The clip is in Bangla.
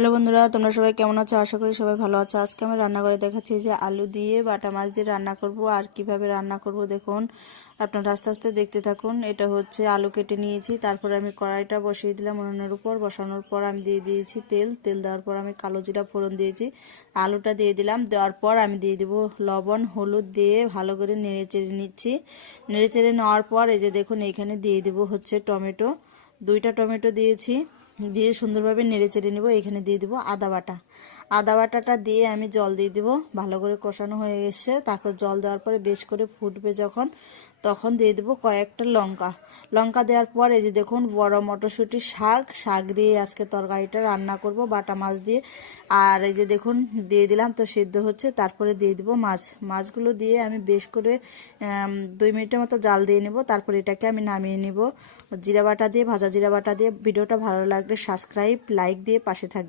হ্যালো বন্ধুরা, তোমরা সবাই কেমন আছো? আশা করি সবাই ভালো আছো। আজকে আমি রান্না করে দেখাচ্ছি যে আলু দিয়ে বাটা মাছ দিয়ে রান্না করব। আর কিভাবে রান্না করব দেখুন, আপনারা আস্তে আস্তে দেখতে থাকুন। এটা হচ্ছে আলু কেটে নিয়েছি, তারপরে আমি কড়াইটা বসিয়ে দিলাম উনুনের উপর। বসানোর পর আমি দিয়ে দিয়েছি তেল দেওয়ার পর আমি কালো জিরা ফোড়ন দিয়েছি, আলুটা দিয়ে দিলাম। দেওয়ার পর আমি দিয়ে দিব লবণ হলুদ দিয়ে ভালো করে নেড়ে চেড়ে নিচ্ছি। নেড়ে চেড়ে নেওয়ার পর এই যে দেখুন, এইখানে দিয়ে দিব হচ্ছে টমেটো, 2টা টমেটো দিয়েছি। দিয়ে সুন্দরভাবে নেড়ে চেড়ে নেব। এখানে দিয়ে দিব আদা বাটাটা দিয়ে আমি জল দিয়ে দিব। ভালো করে কষানো হয়ে এসছে, তারপর জল দেওয়ার পরে বেশ করে ফুটবে যখন, তখন দিয়ে দেবো কয়েকটা লঙ্কা দেওয়ার পর এই যে দেখুন বড় মটরশুঁটি শাক দিয়ে আজকে তরকারিটা রান্না করব বাটা মাছ দিয়ে। আর এই যে দেখুন দিয়ে দিলাম, তো সিদ্ধ হচ্ছে। তারপরে দিয়ে দিব মাছগুলো দিয়ে আমি বেশ করে 2 মিনিটের মতো জাল দিয়ে নেব। তারপরে এটাকে আমি নামিয়ে নিব। ভাজা জিরা বাটা দিয়ে। ভিডিওটা ভালো লাগলে সাবস্ক্রাইব লাইক দিয়ে পাশে থাকবে।